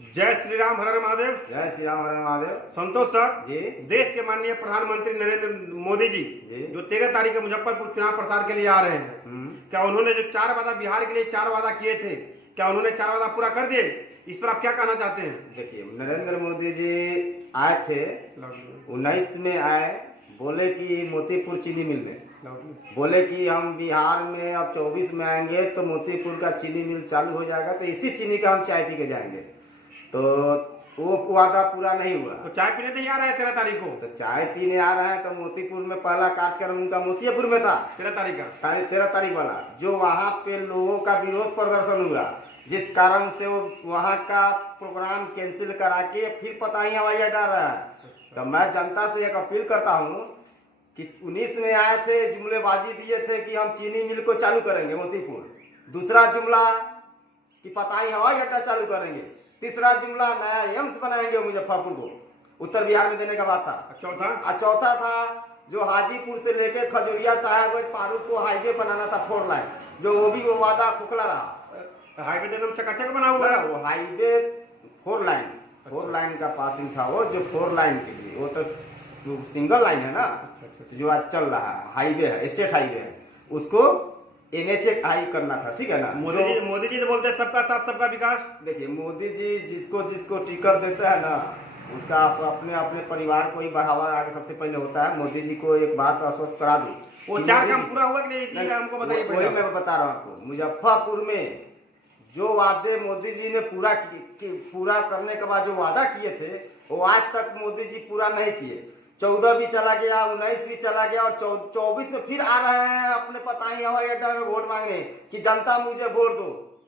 जय श्री राम, हर हर महादेव। जय श्री राम, हर हर महादेव। संतोष सर जी, देश के माननीय प्रधानमंत्री नरेंद्र मोदी जी जो 13 तारीख को मुजफ्फरपुर चुनाव प्रचार के लिए आ रहे हैं, क्या उन्होंने जो 4 वादा बिहार के लिए 4 वादा किए थे, क्या उन्होंने 4 वादा पूरा कर दिए? इस पर आप क्या कहना चाहते हैं? देखिए, नरेंद्र मोदी जी आए थे 19 में आए, बोले कि मोतीपुर चीनी मिल में, बोले कि हम बिहार में अब 24 में आएंगे तो मोतीपुर का चीनी मिल चालू हो जाएगा, तो इसी चीनी का हम चाय पी के जाएंगे। तो वो वादा पूरा नहीं हुआ। तो चाय पीने तो ही आ रहे हैं 13 तारीख को। तो चाय पीने आ रहे हैं तो मोतीपुर में पहला कार्यक्रम उनका मोतीपुर में था 13 तारीख का, 13 तारीख वाला, जो वहाँ पे लोगों का विरोध प्रदर्शन हुआ, जिस कारण से वो वहाँ का प्रोग्राम कैंसिल करा के फिर पता ही हवाई अड्डा रहा है। तो मैं जनता से एक अपील करता हूँ कि 19 में आए थे, जुमलेबाजी दिए थे कि हम चीनी मिल को चालू करेंगे मोतीपुर, दूसरा जुमला कि पता ही हवाई अड्डा चालू करेंगे, तीसरा जुमला नया एम्स बनाएंगे मुजफ्फरपुर को, उत्तर बिहार में देने का बात था। चौथा था जो हाजीपुर से लेके खजूरिया साहब पारू को हाईवे बनाना था 4 लाइन, जो वो भी वो वादा खोखला रहा। हाईवे एकदम चकाचक बना हुआ है। वो हाईवे 4 लाइन का पासिंग था, वो जो 4 लाइन के लिए, वो तो सिंगल लाइन है ना, जो आज चल रहा है, हाईवे है, स्टेट हाईवे है, उसको NHAI करना था, ठीक है ना। मोदी जी तो बोलते हैं सबका साथ सबका विकास। देखिए, मोदी जी जिसको जिसको टिकट देता है ना, उसका अपने अपने परिवार को ही बढ़ावा आगे सबसे पहले होता है। मोदी जी को एक बात आश्वस्त करा दूं, वो 4 काम पूरा हुआ कि नहीं, हमको बताइए। वही मैं बता रहा हूँ आपको, मुजफ्फरपुर में जो वादे मोदी जी ने पूरा करने के बाद जो वादा किए थे, वो आज तक मोदी जी पूरा नहीं किए। 14 भी चला गया, 19 भी चला गया, और 24 में फिर आ रहे हैं अपने पता ही हवाई अड्डा में वोट मांगने कि जनता मुझे वोट दो।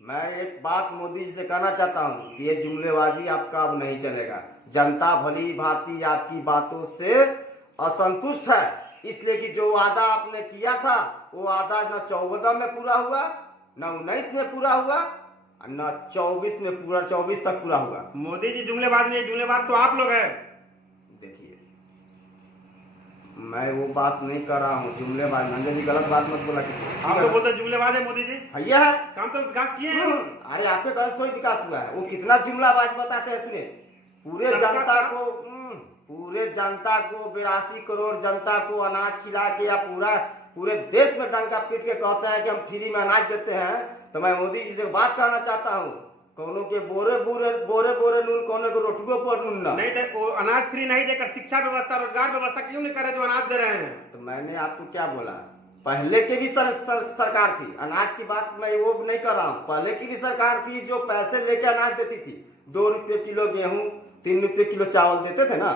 मैं एक बात मोदी जी से कहना चाहता हूँ कि ये जुमलेबाजी आपका अब नहीं चलेगा। जनता भली भांति आपकी बातों से असंतुष्ट है, इसलिए कि जो वादा आपने किया था वो वादा न 14 में पूरा हुआ, न 19 में पूरा हुआ, न 24 में पूरा 24 तक पूरा हुआ। मोदी जी जुमलेबाज नहीं, जुमलेबाज तो आप लोग हैं। देखिए, मैं वो बात नहीं कर रहा हूँ जुमलेबाज, नंदन जी गलत बात मत बोला। आप तो बोलते जुमलेबाज है मोदी जी। भैया है काम तो विकास किए हैं। अरे आपके गलत थोड़ी विकास हुआ है, वो कितना जुमलाबाज बताते हैं। सुने, पूरे जनता को 82 करोड़ जनता को अनाज खिला के, या पूरे देश में डंका पीट के कहते हैं कि हम फ्री में अनाज देते हैं। तो मैं मोदी जी से बात कहना चाहता हूँ, कौनों के बोरे नून, कौनों के रोटियों पर नून ना। नहीं वो अनाज फ्री नहीं देकर शिक्षा व्यवस्था, रोजगार व्यवस्था क्यों नहीं करे जो अनाज दे रहे हैं? तो मैंने आपको क्या बोला, पहले की भी सरकार थी, अनाज की बात मैं वो नहीं कर रहा हूँ। पहले की भी सरकार थी जो पैसे लेके अनाज देती थी, 2 रुपये किलो गेहूं, 3 रुपये किलो चावल देते थे ना।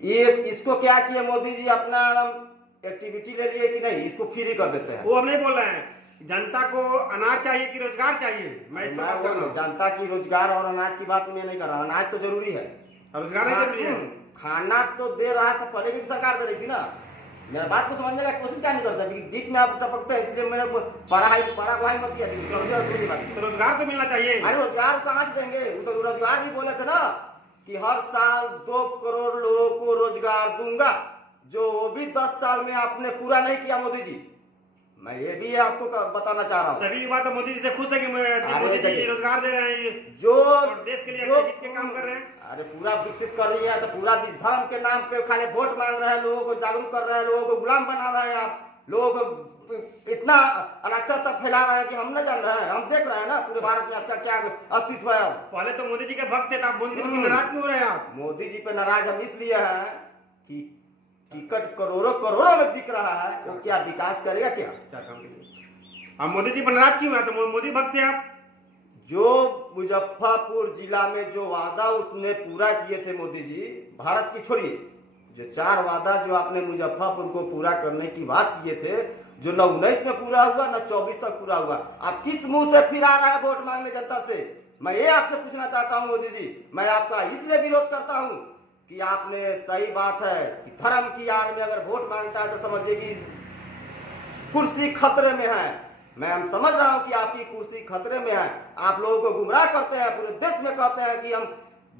ये इसको क्या किए मोदी जी, अपना एक्टिविटी ले लिए कि नहीं, इसको फ्री कर देते हैं। वो हम नहीं बोल रहे हैं, जनता को अनाज चाहिए कि रोजगार चाहिए। मैं जनता की रोजगार और अनाज की बात मैं नहीं कर रहा। अनाज तो जरूरी है, रोजगार जरूरी है। खाना तो दे रहा था, पहले की भी सरकार दे रही थी ना। मेरा बात को समझने का कोशिश क्या नहीं करता, बीच में आप टपकते हैं, इसलिए मेरे परा को हाई मत किया। तो रोजगार तो मिलना चाहिए। अरे रोजगार कहाँ से देंगे? वो तो रोजगार भी बोले थे ना कि हर साल 2 करोड़ लोगों को रोजगार दूंगा, जो वो भी 10 साल में आपने पूरा नहीं किया मोदी जी। मैं ये भी आपको बताना चाह रहा हूँ। सभी बात तो मोदी जी से खुश है कि मोदी जी रोजगार दे रहे हैं, जो देश के लिए कितने काम कर रहे हैं। अरे पूरा विकसित कर रही है, तो पूरा धर्म के नाम पे खाली वोट मांग रहे हैं, लोगों को जागरूक कर रहे हैं, लोगों को गुलाम बना रहे हैं। आप लोगों को इतना अनाचार फैला रहे हैं कि हम न जान रहे हैं, हम देख रहे हैं ना पूरे भारत में आपका क्या अस्तित्व है। पहले तो मोदी जी के भक्त थे, तो आप मोदी जी पे नाराज क्यों हो रहे हैं? आप मोदी जी पे नाराज हम इसलिए हैं कि टिकट करोड़ों में बिक रहा है, तो क्या विकास करेगा? क्या हम मोदी जी पर नाराज क्यों है? तो मोदी भक्त थे आप। जो मुजफ्फरपुर जिला में जो वादा उसने पूरा किए थे मोदी जी, भारत की छोड़िए, जो 4 वादा जो आपने मुजफ्फरपुर को पूरा करने की बात किए थे, जो न 19 में पूरा हुआ, न 24 तक पूरा हुआ, आप किस मुंह से फिर आ रहा है वोट मांगने जनता से? मैं ये आपसे पूछना चाहता हूँ मोदी जी। मैं आपका इसलिए विरोध करता हूँ कि आपने, सही बात है कि धर्म की आड़ में अगर वोट मांगता है तो समझिए कि कुर्सी खतरे में है। मैं समझ रहा हूं कि आपकी कुर्सी खतरे में है। आप लोगों को गुमराह करते हैं, पूरे देश में कहते हैं कि हम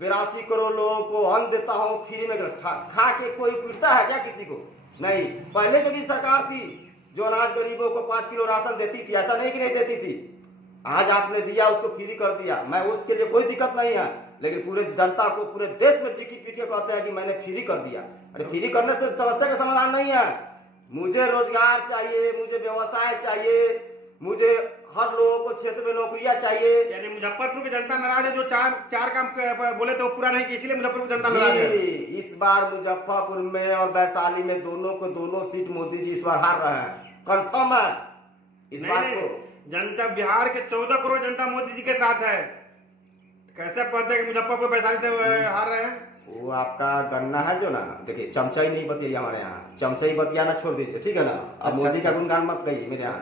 82 करोड़ लोगों को अन्न देता हूं फ्री में। खा के कोई पीटता है क्या किसी को? नहीं। पहले जो भी सरकार थी जो अनाज गरीबों को 5 किलो राशन देती थी, ऐसा नहीं कि नहीं देती थी। आज आपने दिया, उसको फ्री कर दिया, मैं उसके लिए कोई दिक्कत नहीं है, लेकिन पूरे जनता को पूरे देश में टिकी पीट के कहते हैं कि मैंने फ्री कर दिया। अरे फ्री करने से समस्या का समाधान नहीं है। मुझे रोजगार चाहिए, मुझे व्यवसाय चाहिए, मुझे हर लोगों को क्षेत्र में नौकरियां चाहिए। यानी मुजफ्फरपुर की जनता नाराज है, जो चार काम बोले थे वो पूरा नहीं किया, इसलिए मुजफ्फरपुर की जनता नाराज है। इस बार मुजफ्फरपुर में और वैशाली में दोनों सीट मोदी जी इस बार हार रहे हैं, कंफर्म है इस बात को। जनता बिहार के 14 करोड़ जनता मोदी जी के साथ है, कैसे आप कहते हैं कि मुजफ्फरपुर वैशाली से हार रहे हैं? वो आपका गन्ना है जो ना, देखिए चमचा ही नहीं बतिया हमारे यहाँ, चमचा ही बतियाना छोड़ दीजिए, ठीक है ना। अब मोदी का गुणगान मत कहिए मेरे यहाँ।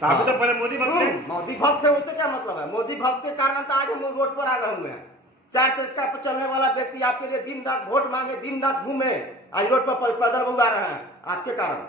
तो आप तो पहले मोदी भक्त थे। मोदी भक्त थे, उससे क्या मतलब है? मोदी भक्त के कारण तो आज हम रोड पर आ गए हुए हैं। 4 चक्का पर चलने वाला व्यक्ति आपके लिए दिन रात वोट मांगे, दिन रात घूमे, आज रोड पर पैदल उगा रहे हैं आपके कारण।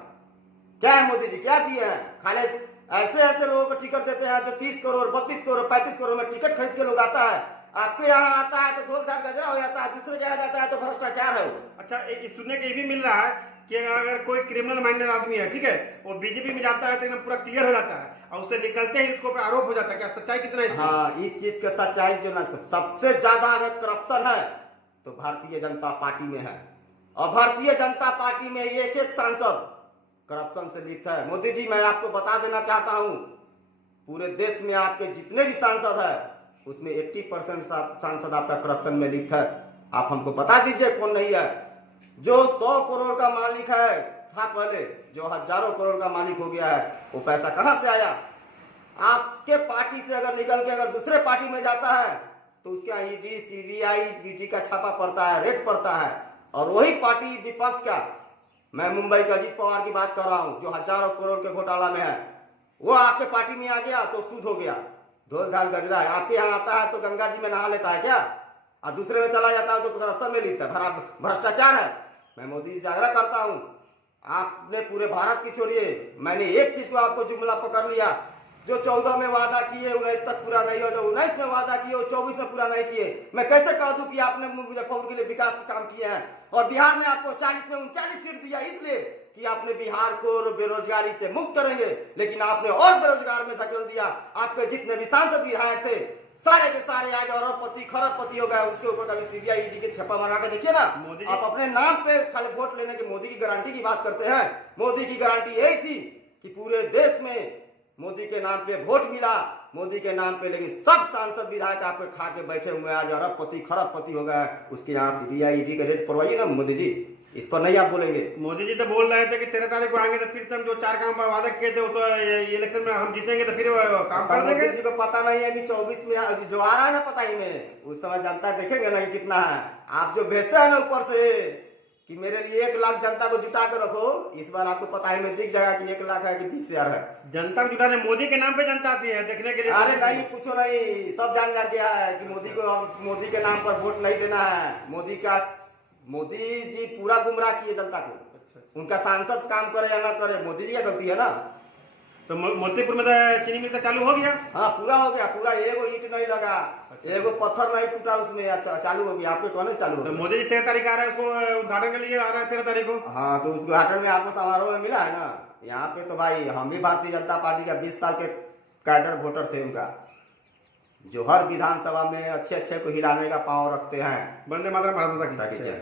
क्या है मोदी जी, क्या दिए हैं? खाली ऐसे लोगों को टिकट देते हैं जो 30 करोड़ 32 करोड़ 35 करोड़ में टिकट खरीद के लोग आता है। आपके यहाँ आता है तो ढोल झाल गजरा हो जाता है, दूसरे के यहाँ जाता है तो भ्रष्टाचार है। अच्छा, सुनने के ये भी मिल रहा है कि अगर कोई क्रिमिनल माइंडेड आदमी है, ठीक है, वो बीजेपी में जाता है तो एकदम पूरा क्लियर हो जाता है और उससे निकलते ही उसको आरोप हो जाता है। क्या सच्चाई कितना है? हाँ, इस चीज का सच्चाई जो ना सबसे ज्यादा अगर करप्शन है तो भारतीय जनता पार्टी में है, और भारतीय जनता पार्टी में एक सांसद करप्शन से लिप्त है। मोदी जी, मैं आपको बता देना चाहता हूं, पूरे देश में आपके जितने भी सांसद है उसमें 80% सांसद आपका करप्शन में लिप्त है। आप हमको बता दीजिए कौन नहीं है। जो 100 करोड़ का मालिक है था पहले, जो हजारों करोड़ का मालिक हो गया है, वो पैसा कहां से आया? आपके पार्टी से अगर निकल के अगर दूसरे पार्टी में जाता है तो उसका ईडी सीबीआई डीटी का छापा पड़ता है, रेड पड़ता है। और वही पार्टी विपक्ष का, मैं मुंबई का अजीत पवार की बात कर रहा हूं, जो हजारों करोड़ के घोटाला में है, वो आपके पार्टी में आ गया तो सूद हो गया, ढोल झाल गजरा है। आपके यहाँ आता है तो गंगा जी में नहा लेता है क्या, और दूसरे में चला जाता है तो करप्शन में लिप्त है, भ्रष्टाचार है। मैं मोदी जी से आग्रह करता हूं, आपने पूरे भारत की छोड़िए, मैंने एक चीज को आपको जुमला पकड़ लिया, जो 14 में वादा किए 19 तक पूरा नहीं हो, जो 19 में वादा किए वो 24 में पूरा नहीं किए। मैं कैसे कह दूं कि आपने मुजफ्फरपुर के लिए विकास के काम किए हैं, और बिहार में आपको 40 में 39 सीट दिया इसलिए कि आपने बिहार को बेरोजगारी से मुक्त करेंगे, लेकिन आपने और बेरोजगार में धकेल दिया। आपके जितने भी सांसद विधायक थे सारे के सारे आज अरबपति खरबपति हो गए। उसके ऊपर कभी सीबीआई ईडी के छापा मारा के देखिए ना। आप अपने नाम पे खाली वोट लेने के मोदी की गारंटी की बात करते हैं। मोदी की गारंटी यही थी कि पूरे देश में मोदी के नाम पे वोट मिला, मोदी के नाम पे, लेकिन सब सांसद विधायक आपके खा के बैठे हुए आज अरबपति खरबपति हो गए। उसके यहाँ सीबीआई ईडी का रेट पड़वाइए ना मोदी जी, इस पर नहीं आप बोलेंगे। मोदी जी तो बोल रहे थे कि 13 तारीख को आएंगे तो फिर हम जो 4 काम पर वादा किए थे तो इलेक्शन में हम जीतेंगे तो फिर काम कर देंगे। मोदी जी को पता नहीं है कि 24 में जो आ रहा है ना, पता ही में उस समय जनता देखेंगे नहीं कितना है। आप जो भेजते हैं ना ऊपर से कि मेरे लिए 1 लाख जनता को जुटा के रखो, इस बार आपको पता ही में दिख जाएगा कि 1 लाख है कि 20,000 है। जनता को जुटाने मोदी के नाम पे जनता आती है देखने के लिए। अरे नहीं, कुछ नहीं, सब जान गया है कि मोदी के नाम पर वोट नहीं देना है। मोदी जी पूरा गुमराह किए जनता को। अच्छा। उनका सांसद काम करे या ना करे, मोदी जी की गलती है ना। तो मोतीपुर में तो चीनी मिल का चालू हो गया? हाँ, पूरा हो गया, पूरा एगो ईंट नहीं लगा। अच्छा। एगो पत्थर नहीं टूटा उसमें, चालू हो गया। आपके कौन चालू हो गया? तो मोदी जी 13 तारीख आ रहा है, उसको उद्घाटन के लिए आ रहा है 13 तारीख को। हाँ, तो उस उद्घाटन में आपको समारोह में मिला है ना। यहाँ पे तो भाई हम भी भारतीय जनता पार्टी का 20 साल के कैडर वोटर थे उनका, जो हर विधानसभा में अच्छे को हिलाने का पाँव रखते हैं। वंदे मातरम, भारत माता की जय।